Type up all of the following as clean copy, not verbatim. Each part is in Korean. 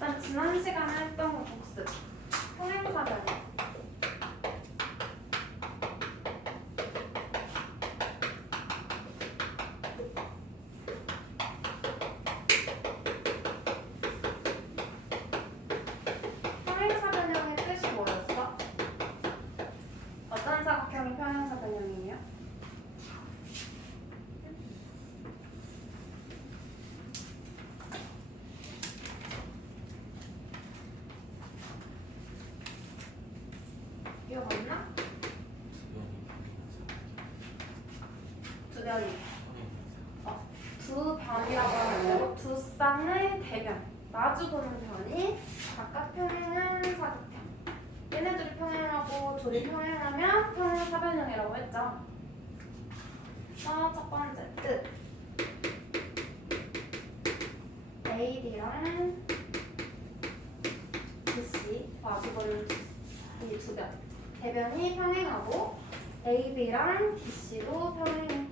일단 지난 시간에 했던 거 복습. 평행사변. 평행사변형의 뜻이 뭐였어? 어떤 사각형이 평행사변형이에요? 이거 맞나? 두 변이. 두 변이라고 하면 되고 두 쌍의 대변. 마주보는 변이 각각 평행한 사각형. 얘네들이 평행하고 둘이 평행하면 평행사변형이라고 했죠. 첫 번째 뜻. AD랑 BC 마주보는 이 두 변. 대변이 평행하고 AB랑 DC도 평행해.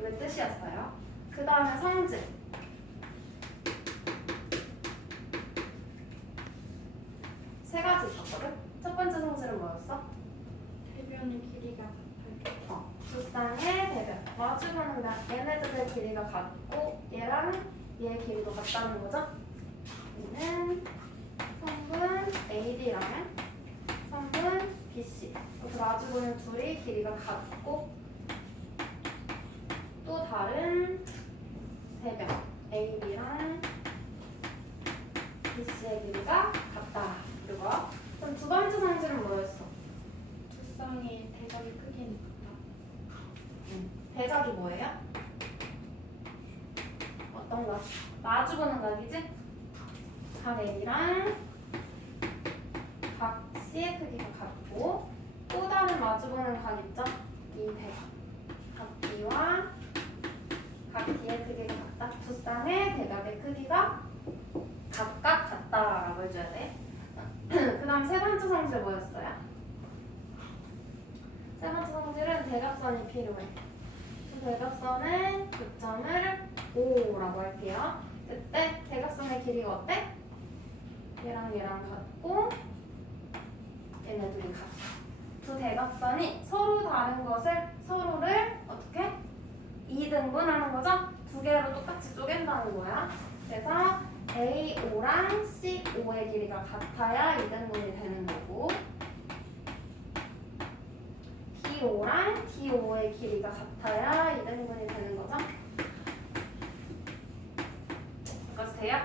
왜 뜻이었어요? 그 다음에 성질. 세 가지 있었거든? 첫 번째 성질은 뭐였어? 대변의 길이가 같아요. 두 쌍의 대변. 마주보는 변. 얘네들의 길이가 같고 얘랑 얘의 길이도 같다는 거죠? 얘는 성분 AD랑 성분 BC. 이렇게 마주보는 둘이 길이가 같고 또 다른 대변 AB랑 BC의 길이가 같다. 그리고 그럼 두 번째 성질은 뭐였어? 두 쌍의 대각의 크기는 같다. 대각이 뭐예요? 어떤 각? 마주보는 각이지? 각 A랑 각 C의 크기가 같고 또 다른 마주보는 각 있죠? 이 대각. 각 B와 각 D의 크기가 같다. 두 쌍의 대각의 크기가 각각 같다라고 해줘야 돼. 그 다음 세 번째 성질 뭐였어요? 세 번째 성질은 대각선이 필요해. 그 대각선의 교점을 O라고 할게요. 그때 대각선의 길이가 어때? 얘랑 얘랑 같고 얘네 둘이 같아. 두 대각선이 서로 다른 것을 서로를 어떻게? 2등분하는 거죠? 두 개로 똑같이 쪼갠다는 거야. 그래서 AO랑 CO의 길이가 같아야 2등분이 되는 거고 BO랑 DO의 길이가 같아야 2등분이 되는 거죠? 여기까지 돼요?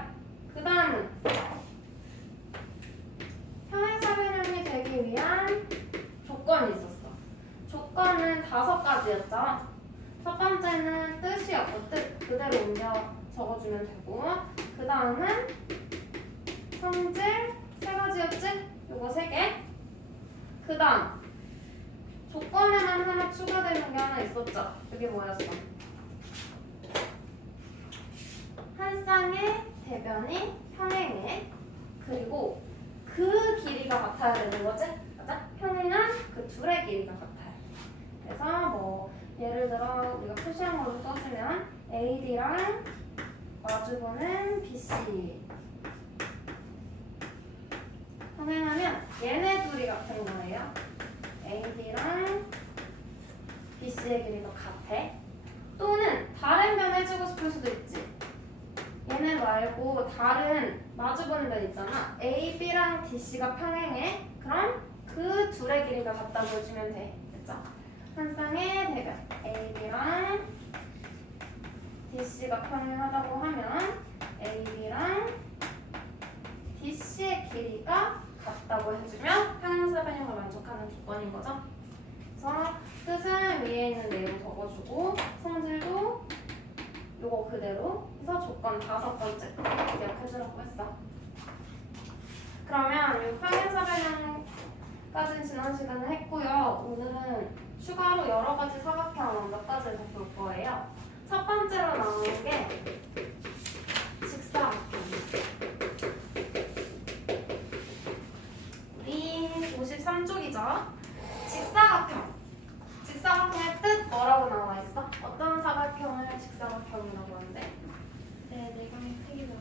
그 다음은 평행사변형이 되기 위한 조건이 있었어. 조건은 5가지였죠. 첫 번째는 뜻이었고 뜻 그대로 옮겨 적어주면 되고 그 다음은 성질 3가지였지? 요거 3개. 그 다음 조건에만 하나 추가되는 게 하나 있었죠. 그게 뭐였어? 한 쌍의 대변이 평행해. 그리고 그 길이가 같아야 되는 거지? 맞아? 평행한 그 둘의 길이가 같아요. 그래서 뭐 예를 들어 우리가 표시형으로 써주면 AD랑 마주보는 BC 평행하면 얘네 둘이 같은 거예요. AD랑 BC의 길이가 같아. 또는 다른 변 해주고 싶을 수도 있지. 얘네 말고 다른 마주보는 변 있잖아. AB랑 DC가 평행해. 그럼 그 둘의 길이가 같다고 해주면 돼. 됐죠? 한 쌍의 대변 AB랑 DC가 평행하다고 하면 AB랑 DC의 길이가 같다고 해주면 평행사변형을 만족하는 조건인 거죠. 그래서 뜻은 위에 있는 내용 적어주고 성질도 요거 그대로 해서 조건 5번째 기억해주라고 했어. 그러면 이 평행사변형까지는 지난 시간에 했고요. 오늘은 추가로 여러 가지 사각형 몇 가지를 더 볼 거예요. 첫 번째로 나오는 게 직사각형. 우리 53쪽이죠. 직사각형. 직사각형의 뜻 뭐라고 나와 있어? 어떤 사각형을 직사각형이라고 하는데? 네, 내각의 크기가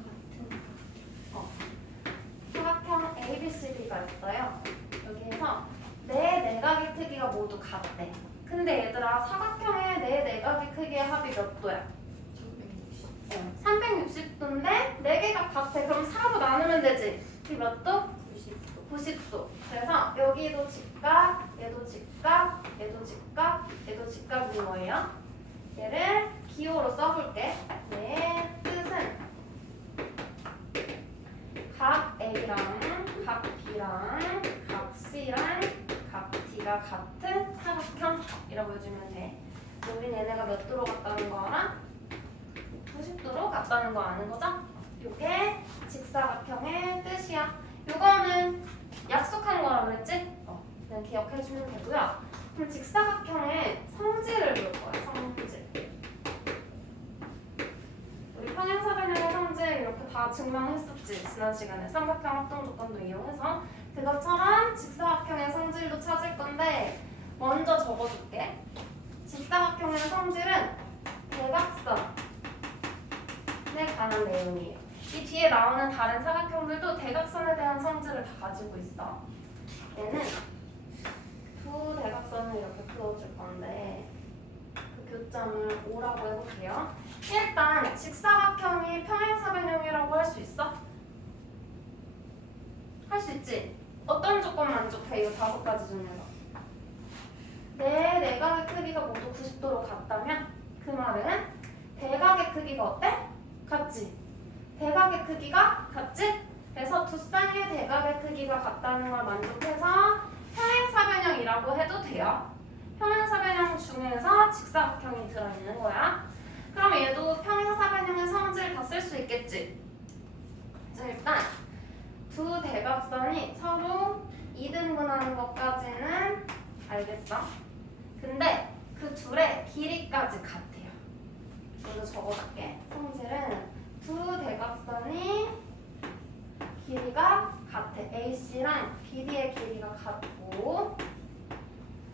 얘들아 사각형의 네 내각의 크기의 합이 몇 도야? 360도인데 4개가 같아. 그럼 4로 나누면 되지. 그게 몇 도? 90도. 90도. 그래서 여기도 직각, 얘도 직각, 얘도 직각, 얘도 직각인 거예요. 얘를 기호로 써볼게. 네, 뜻은 각 A랑 각 B랑 각 C랑 각 D가 같은 사각형이라고 해주면 돼. 우린 얘네가 몇 도로 같다는 거 알아? 90도로 같다는 거 아는 거죠? 요게 직사각형의 뜻이야. 요거는 약속한 거라 그랬지? 그냥 기억해주면 되고요. 그럼 직사각형의 성질을 볼 거야. 성질. 우리 평행사변형의 성질 이렇게 다 증명했었지. 지난 시간에 삼각형 합동 조건도 이용해서 그것처럼 직사각형의 성질도 찾을 건데 먼저 적어줄게. 직사각형의 성질은 대각선 에 관한 내용이에요. 이 뒤에 나오는 다른 사각형들도 대각선에 대한 성질을 다 가지고 있어. 얘는 두 대각선을 이렇게 그어줄 건데 그 교점을 O라고 해볼게요. 일단 직사각형이 평행사변형이라고 할 수 있어? 할 수 있지? 어떤 조건 만족해? 이 5가지 중에서 내 내각의 크기가 모두 90도로 같다면 그 말은 대각의 크기가 어때? 같지? 대각의 크기가 같지? 그래서 두 쌍의 대각의 크기가 같다는 걸 만족해서 평행사변형이라고 해도 돼요. 평행사변형 중에서 직사각형이 들어있는 거야. 그럼 얘도 평행사변형의 성질 다 쓸 수 있겠지? 자, 일단 두 대각선이 서로 2등분하는 것까지는 알겠어? 근데 그 둘의 길이까지 같아요. 이거 적어볼게. 성질은 두 대각선이 길이가 같아. AC랑 BD의 길이가 같고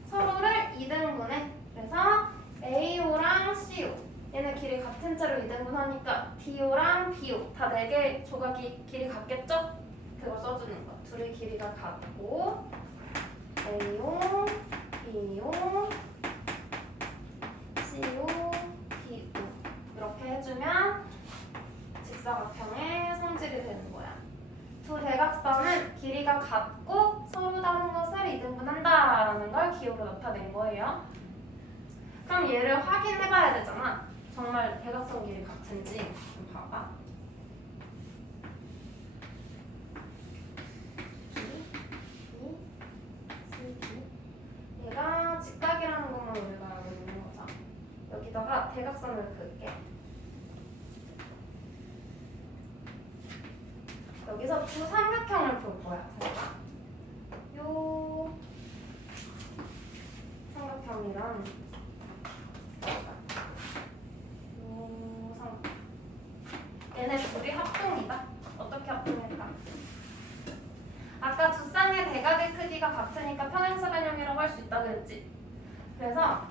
서로를 2등분해. 그래서 AO랑 CO 얘네 길이 같은 채로 2등분하니까 DO랑 BO 다 4개 조각이 길이 같겠죠? 그거 써주는 거. 둘의 길이가 같고 AO, BO, CO, DO 이렇게 해주면 직사각형의 성질이 되는 거야. 두 대각선은 길이가 같고 서로 다른 것을 2등분한다라는 걸 기호로 나타낸 거예요. 그럼 얘를 확인해봐야 되잖아. 정말 대각선 길이 같은지 좀 봐봐. 얘가 직각이라는 것만 우리가 알고 있는 거죠. 여기다가 대각선을 그을게. 여기서 두 삼각형을 볼 거야. 제가 요 삼각형이랑 요 삼각형 얘네 둘이 합동이다. 어떻게 합동할까? 아까 두 쌍의 대각의 크기가 같으니까 평행사변형이라고 할 수 있다고 했지. 그래서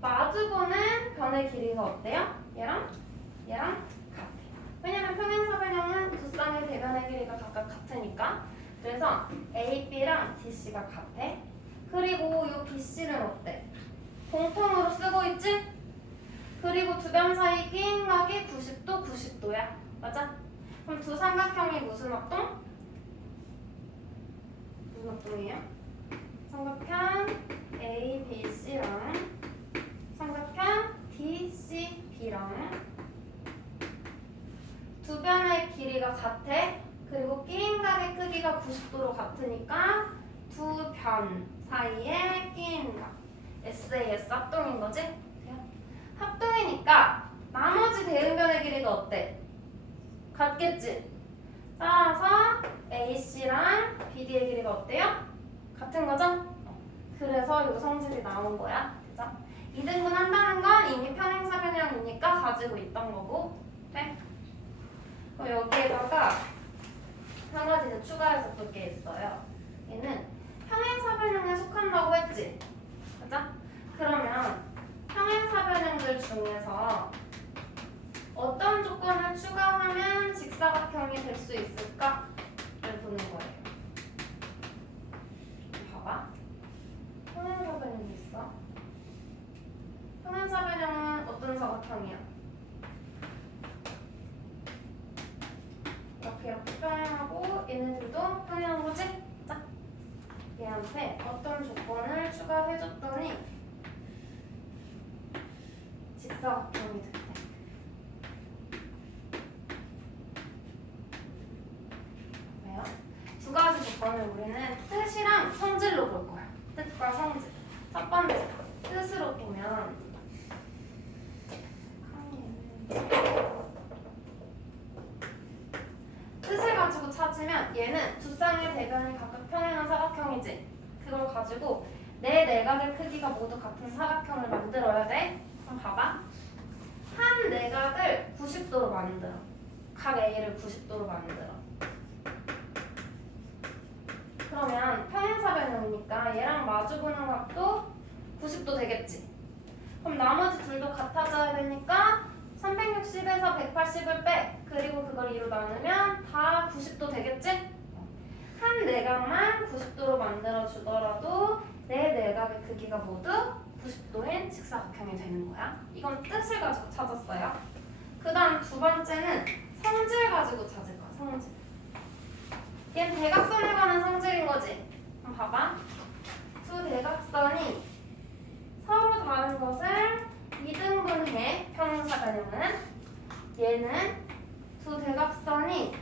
마주보는 변의 길이가 어때요? 얘랑 같아. 왜냐면 평행사변형은 두 쌍의 대변의 길이가 각각 같으니까. 그래서 AB랑 DC가 같아. 그리고 이 BC는 어때? 공통으로 쓰고 있지? 그리고 두 변 사이 끼임각이 90도, 90도야. 맞아? 그럼 두 삼각형이 무슨 합동? 무슨 합동이에요? 삼각형 ABC랑 삼각형 DCB랑 두 변의 길이가 같아. 그리고 끼임각의 크기가 90도로 같으니까 두 변 사이의 끼임각 SAS 합동인 거지? 합동이니까 나머지 대응변의 길이가 어때? 같겠지? 따라서 AC랑 BD의 길이가 어때요? 같은 거죠? 그래서 이 성질이 나온 거야. 그죠? 2등분 한다는 건 이미 평행사변형이니까 가지고 있던 거고. 네? 여기에다가 한 가지 더 추가해서 볼 게 있어요. 얘는 평행사변형에 속한다고 했지? 그죠? 그러면 평행사변형들 중에서 어떤 조건을 추가하면 직사각형이 될 수 있을까를 보는 거예요. 봐봐. 평행사변형이 있어. 얘한테 어떤 조건을 추가해줬더니 직사각형이 됐대. 왜요? 두 가지 조건을 우리는 뜻이랑 성질로 볼 거야. 뜻과 성질. 첫 번째, 뜻으로 보면 뜻을 가지고 찾으면 얘는 두 쌍의 대변이 각각 평행한 사각형이지. 그걸 가지고 내 내각의 크기가 모두 같은 사각형을 만들어야 돼. 그럼 봐봐. 한 내각을 90도로 만들어. 각 A를 90도로 만들어. 그러면 평행사변형이니까 얘랑 마주보는 각도 90도 되겠지. 그럼 나머지 둘도 같아져야 되니까 360에서 180을 빼. 그리고 그걸 2로 나누면 다 90도 되겠지? 한 내각만 90도로 만들어주더라도 내 내각의 크기가 모두 90도인 직사각형이 되는 거야. 이건 뜻을 가지고 찾았어요. 그 다음 두 번째는 성질 가지고 찾을 거야. 성질. 얘는 대각선에 관한 성질인 거지. 그럼 봐봐. 두 대각선이 서로 다른 것을 2등분해. 평행사변형은 얘는 두 대각선이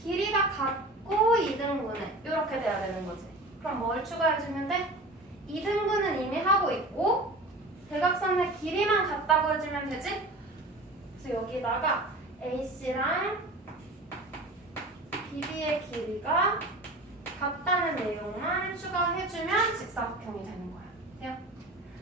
길이가 같고 2등분해. 이렇게 돼야 되는 거지. 그럼 뭘 추가해주면 돼? 2등분은 이미 하고 있고 대각선의 길이만 같다고 해주면 되지? 그래서 여기다가 AC랑 BD의 길이가 같다는 내용만 추가해주면 직사각형이 되는 거야. 돼요?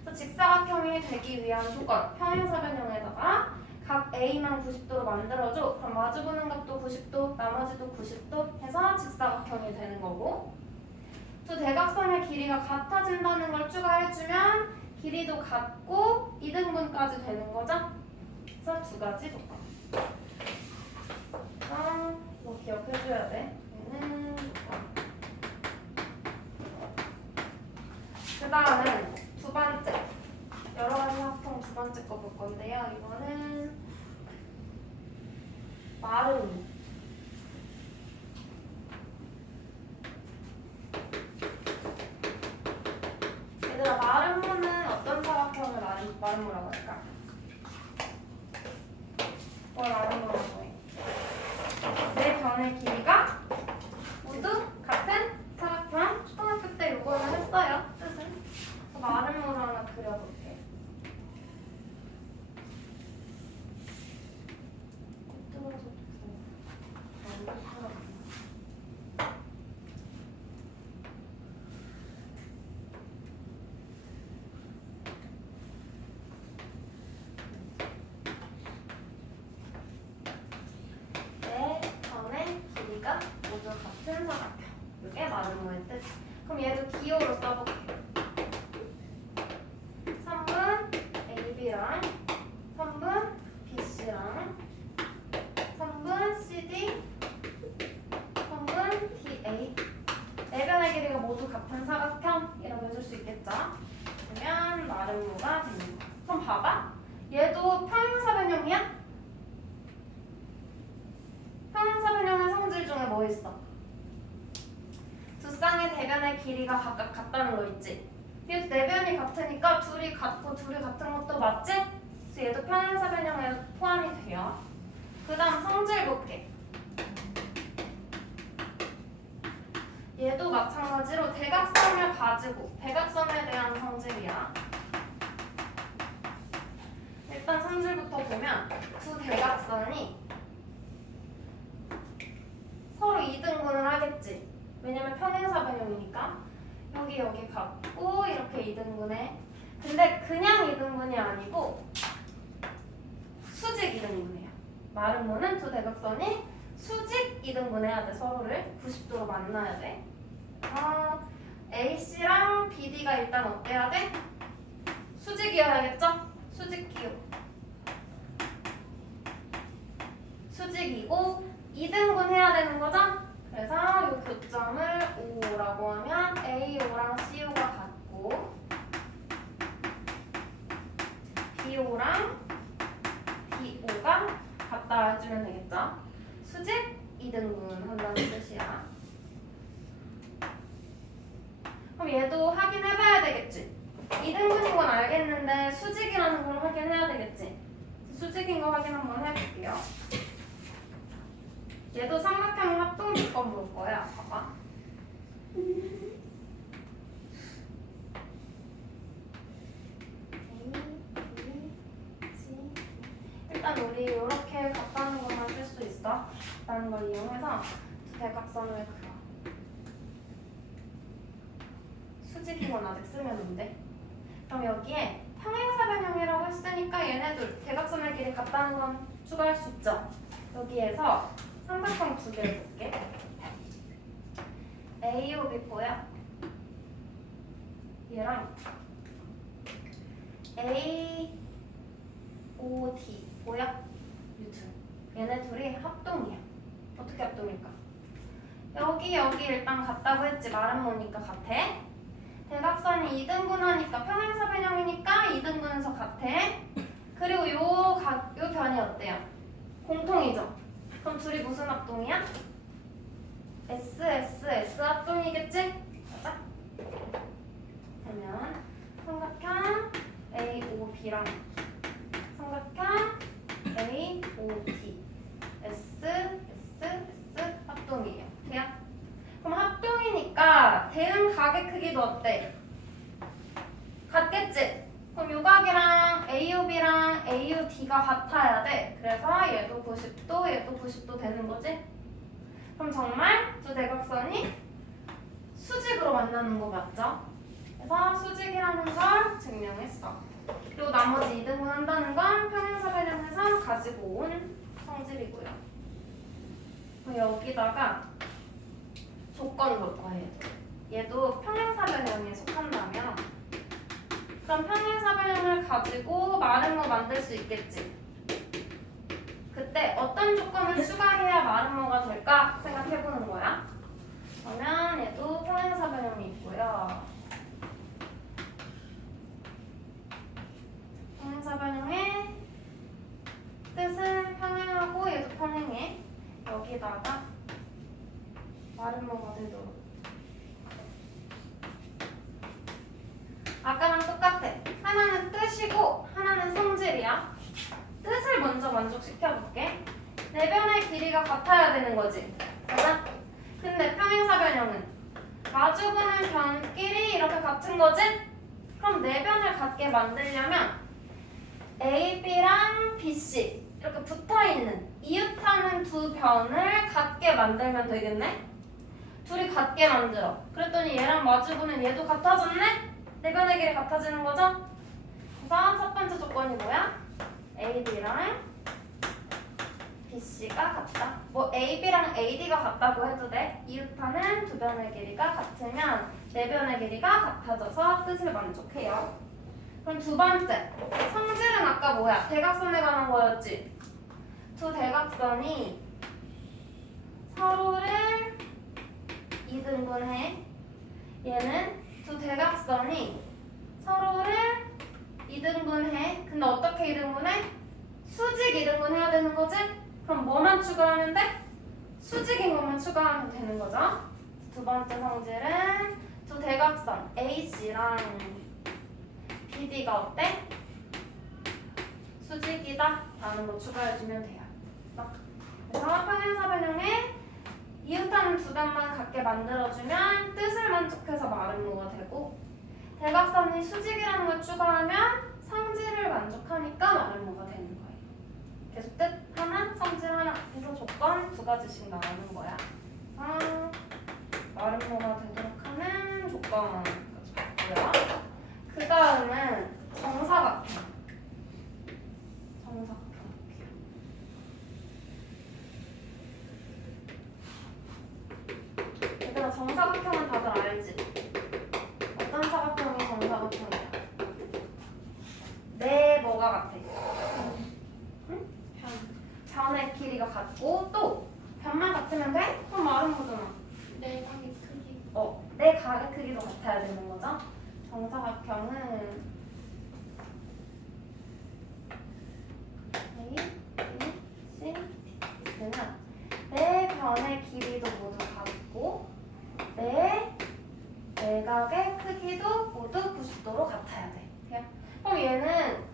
그래서 직사각형이 되기 위한 조건, 평행사변형에다가 각 A만 90도로 만들어줘. 그럼 마주보는 각도 90도, 나머지도 90도 해서 직사각형이 되는 거고, 두 대각선의 길이가 같아진다는 걸 추가해주면 길이도 같고 2등분까지 되는 거죠? 그래서 두 가지 조건. 뭐 기억해줘야 돼. 얘는 조건. 그 다음은 두 번째. 여러 가지 합성 두 번째 거 볼 건데요. 이거는 마름모. 얘들아, 마름모는 어떤 사각형을 마름모라고 할까? 뭘 마름모라고 해? 내 변의 길이가 모두 같은 사각형. 초등학교 때 이거는 했어요. 뜻은. 마름모로 하나 그려볼게. 내 변의 길이가 모두 같은 사각형. 이게 마름모의 뜻. 그럼 얘도 기호로 써볼게. 3분 AB랑 3분 BC랑 3분 CD 3분 DA. 네 변의 길이가 모두 같은 사각형이라고 해줄 수 있겠죠? 그러면 마름모가 되는 거야. 그럼 봐봐. 얘도 평행사변형이야? 평행사변형의 성질 중에 뭐 있어? 두 쌍의 대변의 길이가 각각 같다는 거 있지? 얘도 네 변이 같으니까 둘이 같고 둘이 같은 것도 맞지? 그래서 얘도 평행사변형에 포함이 돼요. 그 다음 성질 볼게. 얘도 마찬가지로 대각선을 가지고 대각선에 대한 성질이야. 일단 성질부터 보면 두 대각선이 서로 2등분을 하겠지. 왜냐면 평행사변형이니까. 여기 같고 이렇게 2등분해. 근데 그냥 2등분이 아니고 수직 2등분해요. 마름모는 두 대각선이 수직 2등분해야 돼. 서로를 90도로 만나야 돼. AC랑 BD가 일단 어때야 돼? 수직이어야겠죠? 수직 기호. 수직이고 2등분 해야 되는 거죠? 그래서 이 교점을 O라고 하면 AO랑 CO가 같고 BO랑 BO가 같다 해주면 되겠죠? 수직 2등분 한다는 뜻이야. 그럼 얘도 확인해봐야 되겠지. 2등분인 건 알겠는데 수직이라는 걸 확인해야 되겠지. 수직인 거 확인 한번 해볼게요. 얘도 삼각형 합동 조건 볼 거야. 봐봐. 일단 우리 이렇게 가까운 것만 쓸 수 있어. 라는 걸 이용해서 두 대각선을 그려. 수직인 건 아직 쓰면 안 돼. 그럼 여기에 평행사변형이라고 했으니까 얘네들 대각선의 길이 같다는 건 추가할 수 있죠. 여기에서 삼각형 두 개를 볼게. AOB 보여? 얘랑 AOD 보여? 유튜브. 얘네 둘이 합동이야. 어떻게 합동일까? 여기 일단 같다고 했지. 말은 뭐니까 같아. 대각선이 2등분하니까 평행사변형이니까 2등분해서 같아. 그리고 요 변이 어때요? 공통이죠? 그럼 둘이 무슨 합동이야? S 합동이겠지? 맞아? 그러면 삼각형 AOB랑 삼각형 AOD S 합동이에요. 돼요? 그럼 합동이니까 대응 각의 크기도 어때? 같겠지? 그럼 요 각이랑 AOB랑 AOD가 같아야 돼. 그래서 얘도 90도, 얘도 90도 되는 거지? 그럼 정말 두 대각선이 수직으로 만나는 거 맞죠? 그래서 수직이라는 걸 증명했어. 그리고 나머지 2등분 한다는 건 평행사변형에서 가지고 온 성질이고요. 여기다가 조건 볼 거예요. 얘도 평행사변형에 속한다면 그럼 평행사변형을 가지고 마름모 만들 수 있겠지. 그때 어떤 조건을 추가해야 마름모가 될까 생각해보는 거야. 그러면 얘도 평행사변형이 있고요. 평행사변형의 뜻은 평행하고 얘도 평행해. 여기다가 마름모가 되도록. 아까랑 똑같아. 하나는 뜻이고 하나는 성질이야. 뜻을 먼저 만족시켜볼게. 네 변의 길이가 같아야 되는 거지. 맞아? 근데 평행사변형은 마주보는 변끼리 이렇게 같은 거지? 그럼 네 변을 같게 만들려면 AB랑 BC 이렇게 붙어있는 이웃하는 두 변을 같게 만들면 되겠네? 둘이 같게 만들어. 그랬더니 얘랑 마주보는 얘도 같아졌네? 네 변의 길이 같아지는 거죠? 그래서 첫 번째 조건이 뭐야? AB랑 BC가 같다. 뭐 AB랑 AD가 같다고 해도 돼. 이웃하는 두 변의 길이가 같으면 네 변의 길이가 같아져서 뜻을 만족해요. 그럼 두 번째, 성질은 아까 뭐야? 대각선에 관한 거였지? 두 대각선이 서로를 2등분해. 얘는 두 대각선이 서로를 2등분해. 근데 어떻게 2등분해? 수직 2등분 해야 되는 거지? 그럼 뭐만 추가하면 돼? 수직인 것만 추가하면 되는 거죠. 두 번째 성질은 두 대각선 AC랑 BD가 어때? 수직이다 라는 거 추가해주면 돼요. 그래서 평행사변형에 이웃하는 두 변만 같게 만들어주면 뜻을 만족해서 마름모가 되고, 대각선이 수직이라는 걸 추가하면 성질을 만족하니까 마름모가 되는 거예요. 계속 뜻 하나, 성질 하나 해서 조건 두 가지씩 나오는 거야. 마름모가 되도록 하는 조건까지 봤고요. 그 다음은 정사각형. 얘들아, 정사각형은 다들 알지? 어떤 사각형이 정사각형이야? 네, 뭐가 같아? 응? 변의 길이가 같고 또 변만 같으면 돼? 그럼 마름모잖아. 네 각의 크기. 내 각의 크기도 같아야 되는 거죠? 정사각형은 A, B, C, D는 내 변의 길이도 모두 같고 내 내각의 크기도 모두 90도로 같아야 돼. 돼요? 그럼 얘는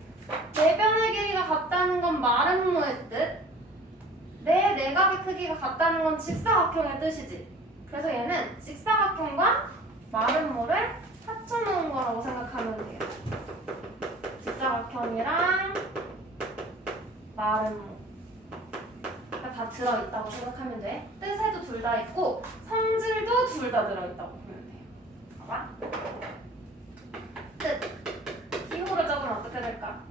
내변의 길이가 같다는 건 마름모의 뜻, 내 내각의 크기가 같다는 건 직사각형의 뜻이지. 그래서 얘는 직사각형과 마름모를 합쳐놓은 거라고 생각하면 돼요. 직사각형이랑 마름모 다 들어있다고 생각하면 돼. 뜻에도 둘 다 있고 성질도 둘 다 들어있다고 보면 돼요. 봐봐. 뜻. 기호를 적으면 어떻게 될까?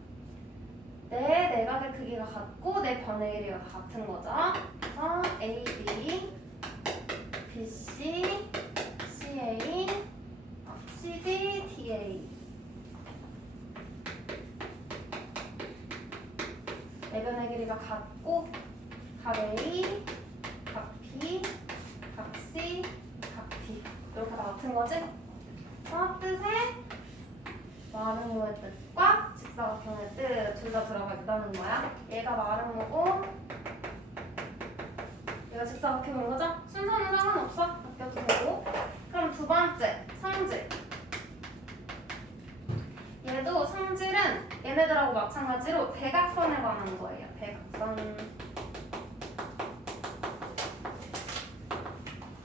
내 내각의 크기가 같고 내 변의 길이가 같은 거죠. 그래서 AB, BC, CA, CD, DA. 내 변의 길이가 같고 각 A, 각 B, 각 C, 각 D 이렇게 다 같은 거지? 뜻에 마름모의 뜻과 직사각형의 뜻 둘 다 들어가 있다는 거야. 얘가 마름모고 얘가 직사각형인 거죠? 순서는 상관없어. 바뀌어도 되고. 그럼 두 번째 성질. 얘도 성질은 얘네들하고 마찬가지로 대각선에 관한 거예요.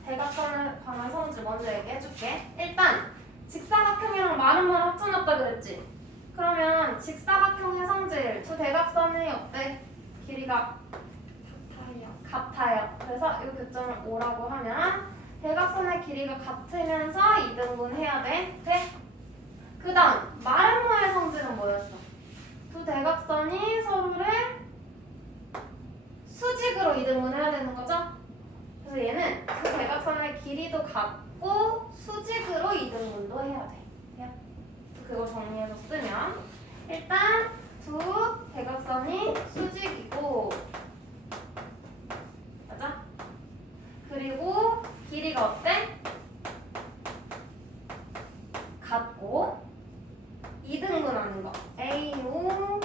대각선에 관한 성질 먼저 얘기해줄게. 일단 직사각형이랑 마름모를 합쳐놨다 그랬지? 그러면 직사각형의 성질 두 대각선이 어때? 길이가 같아요. 그래서 이 교점을 O라고 하면 대각선의 길이가 같으면서 2등분 해야 돼. 돼? 그 다음 마름모의 성질은 뭐였어? 두 대각선이 서로를 수직으로 2등분 해야 되는 거죠? 그래서 얘는 두 대각선의 길이도 같고 수직으로 2등분도 해야 돼. 그거 정리해서 쓰면 일단 두 대각선이 수직이고 맞아? 그리고 길이가 어때? 같고 2등분하는 거 AO,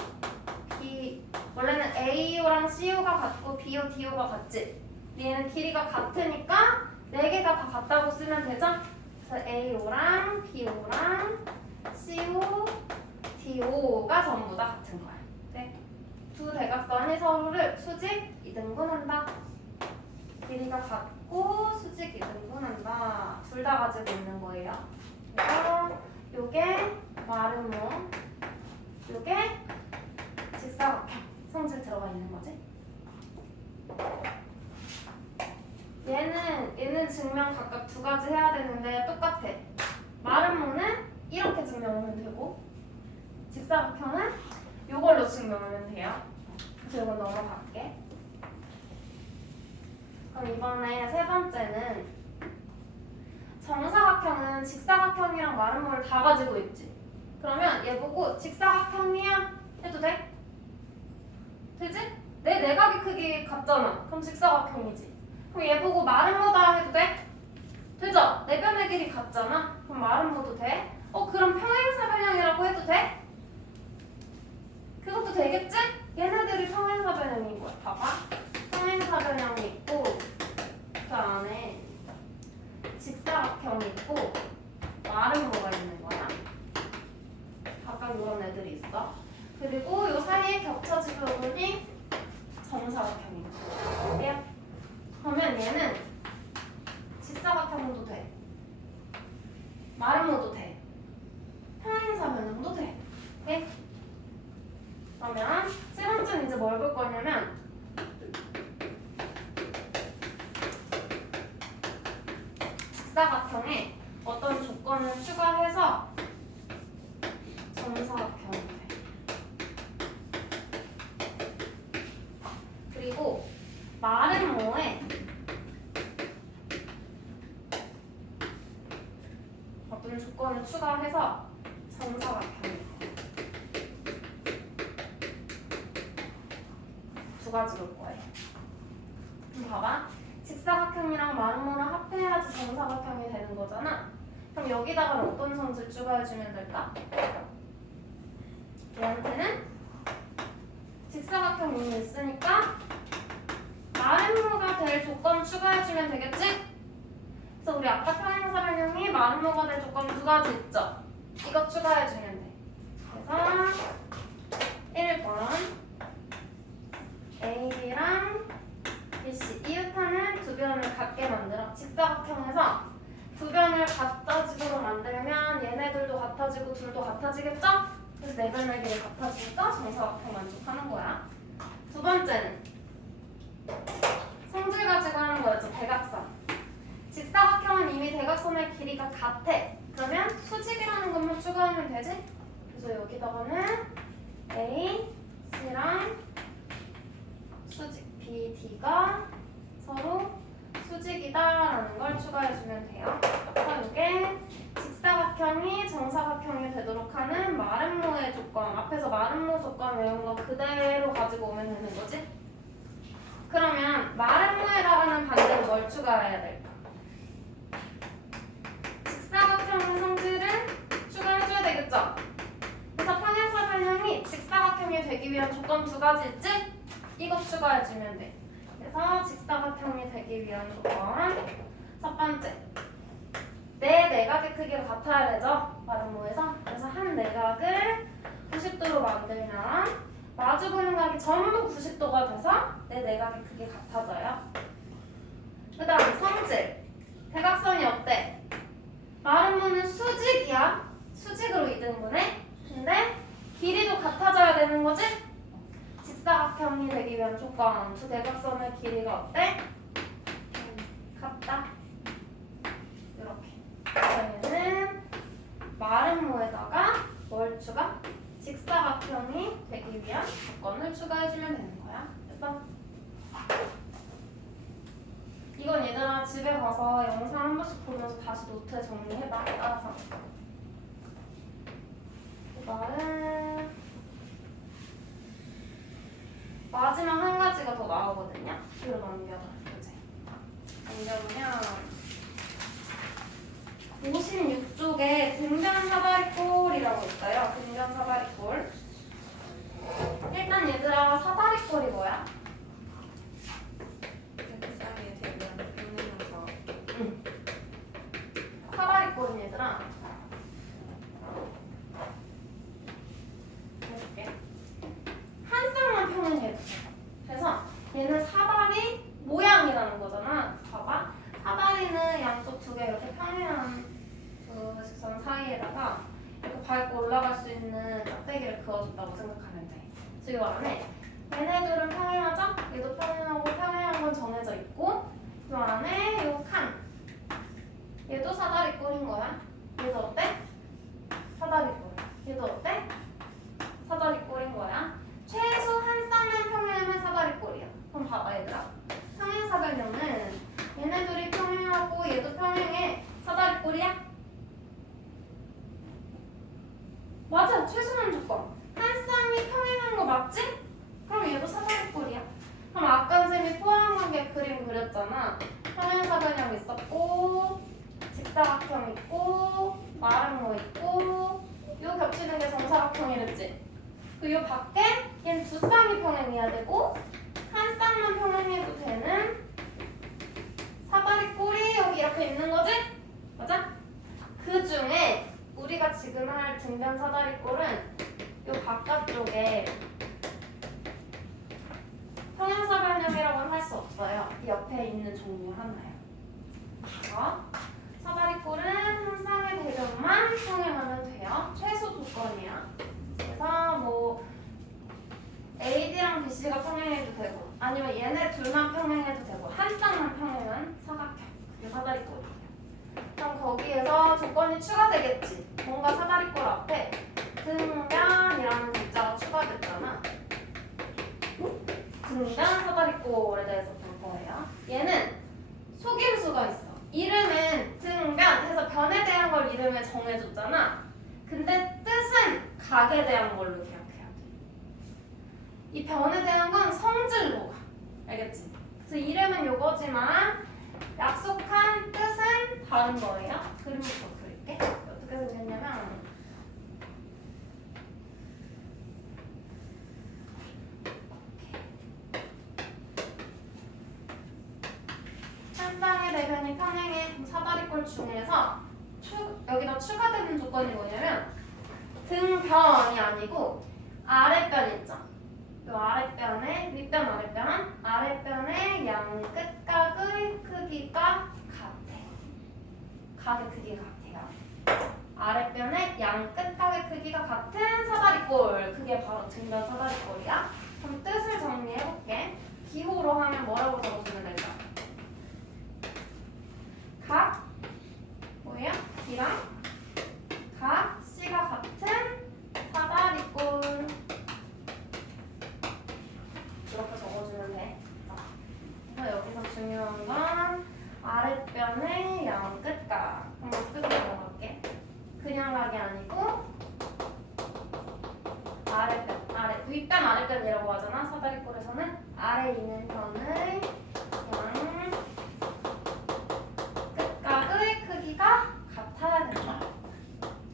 B 원래는 AO랑 CO가 같고 BO, DO가 같지? 얘는 길이가 같으니까 4개가 다 같다고 쓰면 되죠? 그래서 AO랑 BO랑 CO, DO가 전부 다 같은 거야. 네. 두 대각선이 서로를 수직 2등분한다. 길이가 같고 수직 2등분한다. 둘 다 가지고 있는 거예요. 그래서 요게 마름모, 요게 직사각형 성질 들어가 있는 거지. 얘는 증명 각각 두 가지 해야 되는데 똑같아. 마름모는 이렇게 증명하면 되고 직사각형은 이걸로 증명하면 돼요. 그래서 이건 넘어갈게. 그럼 이번에 세 번째는 정사각형은 직사각형이랑 마름모를 다 가지고 있지. 그러면 얘 보고 직사각형이야 해도 돼? 되지? 내 내각의 크기 같잖아. 그럼 직사각형이지. 그럼 얘 보고 마름모다 해도 돼? 되죠? 내 변의 길이 같잖아. 그럼 마름모도 돼? 그럼 평행사변형이라고 해도 돼? 그것도 되겠지? 얘네들이 평행사변형인 거야. 봐봐. 평행사변형이 있고 그 안에 직사각형이 있고 마름모가 있는 거야. 각각 이런 애들이 있어. 그리고 요 사이에 겹쳐진 부분이 정사각형인 거야. 그러면 얘는 직사각형도 돼. 마름모도 돼. 평행사변형도 돼. 네? 그러면 세 번째는 이제 뭘 볼 거냐면 직사각형에 어떤 조건을 추가해서 정사각형이 돼. 그리고 마름모에 어떤 조건을 추가해서 정사각형이 돼. 두 가지 볼 거예요. 그럼 봐봐. 직사각형이랑 마름모를 합해야지 정사각형이 되는 거잖아. 그럼 여기다가 어떤 성질 추가해주면 될까? 얘한테는 직사각형이 있으니까 마름모가 될 조건 추가해주면 되겠지? 그래서 우리 아까 평행사 발령이 마름모가 될 조건 두 가지 있죠? 이거 추가해주면 돼. 그래서 1번 AB랑 BC 이웃하는 두 변을 같게 만들어. 직사각형에서 두 변을 같아지도록 만들면 얘네들도 같아지고 둘도 같아지겠죠? 그래서 네 변의 길이 같아지니까 정사각형 만족하는 거야. 두 번째는 성질 가지고 하는 거였죠. 대각선. 직사각형은 이미 대각선의 길이가 같아. 그러면 수직이라는 것만 추가하면 되지? 그래서 여기다가는 A, C랑 수직 B, D가 서로 수직이다라는 걸 추가해주면 돼요. 그래서 이게 직사각형이 정사각형이 되도록 하는 마름모의 조건. 앞에서 마름모 조건 외운 거 그대로 가지고 오면 되는 거지? 그러면 마름모에다가는 반대로 뭘 추가해야 될까? 직사각형의 성질을 추가해줘야 되겠죠? 그래서 평행사 발령이 직사각형이 되기 위한 조건 두 가지 있지? 이거 추가해주면 돼. 그래서 직사각형이 되기 위한 조건 첫 번째, 내 내각의 크기가 같아야 되죠? 마름모에서. 그래서 한 내각을 90도로 만들면 마주보는 각이 전부 90도가 돼서 내 내각의 크기 같아져요. 그 다음 성질. 대각선이 어때? 마름모는 수직이야. 수직으로 이등분해. 근데 길이도 같아져야 되는 거지? 직사각형이 되기 위한 조건. 두 대각선의 길이가 어때? 같다. 이렇게. 그러면은 마름모에다가 뭘 추가? 직사각형이 되기 위한 조건을 추가해주면 되는 거야. 됐어? 이건 얘들아 집에 가서 영상 한 번씩 보면서 다시 노트에 정리해봐. 따라서. 그다음 마지막 한 가지가 더 나오거든요. 뒤로 넘겨봐. 이제 넘겨보면 56쪽에 등변 사다리꼴이라고 있어요. 등변 사다리꼴. 일단 얘들아 사다리꼴이 뭐야? 그 사이에 대면 평행해서 사다리꼴은 얘들아 해줄게. 한 쌍만 평행해도 돼. 그래서 얘는 사다리 모양이라는 거잖아. 봐봐. 사다리는 양쪽 두 개 이렇게 평행한 그 직선 사이에다가 이렇게 밟고 올라갈 수 있는 짝대기를 그어줬다고 생각하면 돼. 그래서 이 안에 얘네들은 평행하죠? 얘도 평행하고 평행한 건 정해져 있고 이 안에 요 칸 얘도 사다리꼴인 거야. 얘도 어때? 사다리꼴. 얘도 어때? 사다리꼴인 거야. 최소 한 쌍만 평행하면 사다리꼴이야. 그럼 봐봐 얘들아. 평행사변형은 얘네들이 평행하고 얘도 평행해. 사다리꼴이야? 맞아. 최소한 조건. 한 쌍이 평행한 거 맞지? 그럼 얘도 사다리꼴이야. 그럼 아까 쌤이 포함하게 그림 그렸잖아. 평행사변형 있었고 직사각형 있고 마름모 있고 요 겹치는 게 정사각형이랬지. 그 요 밖에 얘는 두 쌍이 평행해야 되고 한 쌍만 평행해도 되는 사다리꼴이 여기 이렇게 있는 거지? 맞아? 그 중에 우리가 지금 할 등변 사다리꼴은 요 바깥쪽에 평행사변형이라고는 할 수 없어요. 이 옆에 있는 종류 하나예요. 사다리꼴은 한 쌍의 대변만 평행하면 돼요. 최소 조건이야. 그래서 뭐 AD랑 BC가 평행해도 되고 아니면 얘네 둘만 평행해도 되고 한 쌍만 평행한 사각형. 그게 사다리꼴이에요. 그럼 거기에서 조건이 추가되겠지. 뭔가 사다리꼴 앞에 등변이라는 글자가 추가됐잖아. 등변 사다리꼴에 대해서 볼 거예요. 얘는 속임수가 있어. 이름은 등변 해서 변에 대한 걸 이름에 정해줬잖아. 근데 뜻은 각에 대한 걸로 기억해야 돼. 이 변에 대한 건 성질로 가. 알겠지? 그래서 이름은 요거지만 약속한 뜻은 다른 거예요. 그림부터 그릴게. 어떻게 생겼냐면 한 쌍의 대변이 평행의 사다리꼴 중에서 여기다 추가되는 조건이 뭐냐면 등변이 아니고 아랫변 있죠. 이 아랫변의 윗변 아랫변의 양 끝각의 크기가 같아. 각의 크기가 같아요. 아랫변의 양 끝각의 크기가 같은 사다리꼴. 그게 바로 등변 사다리꼴이야. 그럼 뜻을 정리해볼게. 기호로 하면 뭐라고 적어주면 될까? 각 뭐예요? B랑 각 C가 같은 사다리꼴. 이렇게 적어주면 돼. 그래서 여기서 중요한 건 아랫변의 양 끝각. 한번 쓰고 넘어갈게. 그냥 각이 아니고 윗변 아랫변이라고 하잖아. 사다리꼴에서는 아래 있는 변의 양 끝각의 크기가 같아야 된다.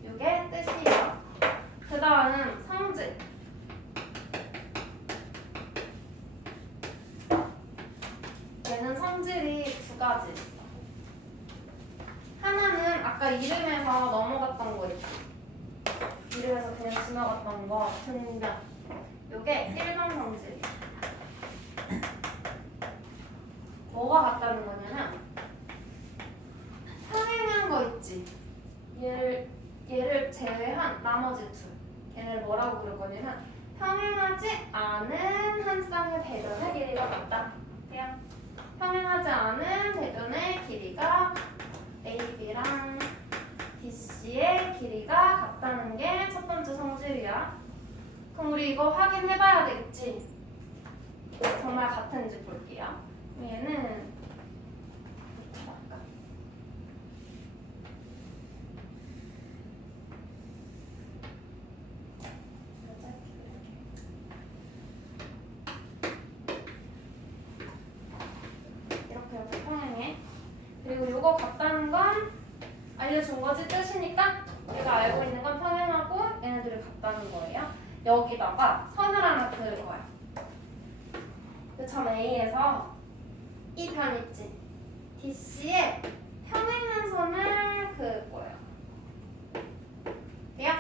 이게 뜻이에요. 그 다음은 성질. 얘는 성질이 두 가지 있어. 하나는 아까 이름에서 넘어갔던 거 있죠. 이름에서 그냥 지나갔던 거 등변. 요게 1번 성질이야. 뭐가 같다는 거냐면 평행한 거 있지. 얘를 제외한 나머지 둘. 얘를 뭐라고 부를 거냐면 평행하지 않은 한 쌍의 대변의 길이가 같다. 그냥 평행하지 않은 대변의 길이가 AB랑 BC의 길이가 같다는 게 첫 번째 성질이야. 그럼 우리 이거 확인해봐야 되겠지? 정말 같은지 볼게요. 얘는 아까 이렇게 평행해. 그리고 이거 같다는 건 알려준 거지 뜻이니까 내가 알고 있는 건 평행하고 얘네들이 같다는 거예요. 여기다가 선을 하나 그을 거야. 점 A에서 이 편 있지? DC에 평행한 선을 그을 거예요. 돼요?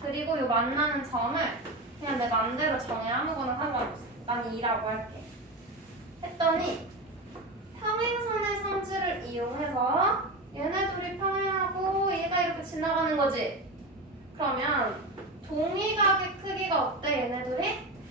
그리고 이 만나는 점을 그냥 내 맘대로 정해. 아무거나 상관없어. 난 2라고 할게. 했더니 평행선의 성질을 이용해서 얘네들이 평행하고 얘가 이렇게 지나가는 거지. 그러면 동의각의 크기가 어때?